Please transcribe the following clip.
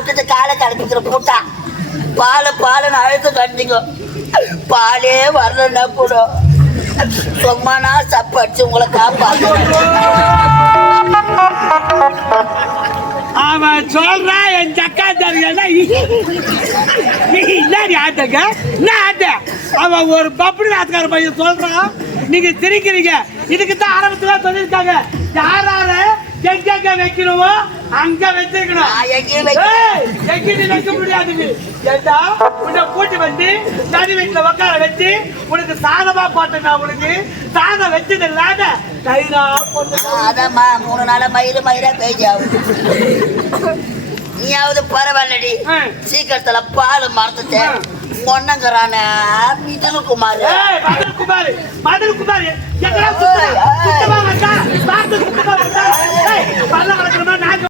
விட்டுட்டு காலை கலப்பிக்கிற பூட்டா பாலுன்னு அழுத்து கட்டிங்க பாலே வரலன்னா போடும் சும்மா நான் சப்படிச்சு உங்களை காப்பாத்து. அவன் சொல்றான் என் சக்கா தருங்க ஆட்டுங்க என்ன ஆட்டு அவன் ஒரு பப்படி ஆத்துக்கார பையன் சொல்றான் நீங்க திரிக்கிறீங்க. இதுக்கு தான் ஆரம்பத்துல சொல்லியிருக்காங்க யாராரு எங்க வைக்கணுமோ அங்க வச்சிருக்கணும். எங்கிட்ட வைக்க முடியாது. ஏண்டா உன்னை கூட்டி வந்து நடு வீட்டுல உட்கார வச்சு உனக்கு சாதமா போட்டேன்னா உனக்கு சாதம் வச்சது இல்லாத கைரா அதாம்மா 3 நாளா மயிரா பேஜ் ஆகும். நீயாவது பரவாயில்லடி சீக்கிரத்துல பால் மறந்துட்டு ஒன்னங்கிறான மிதன குமார் மதன் குமார் எங்க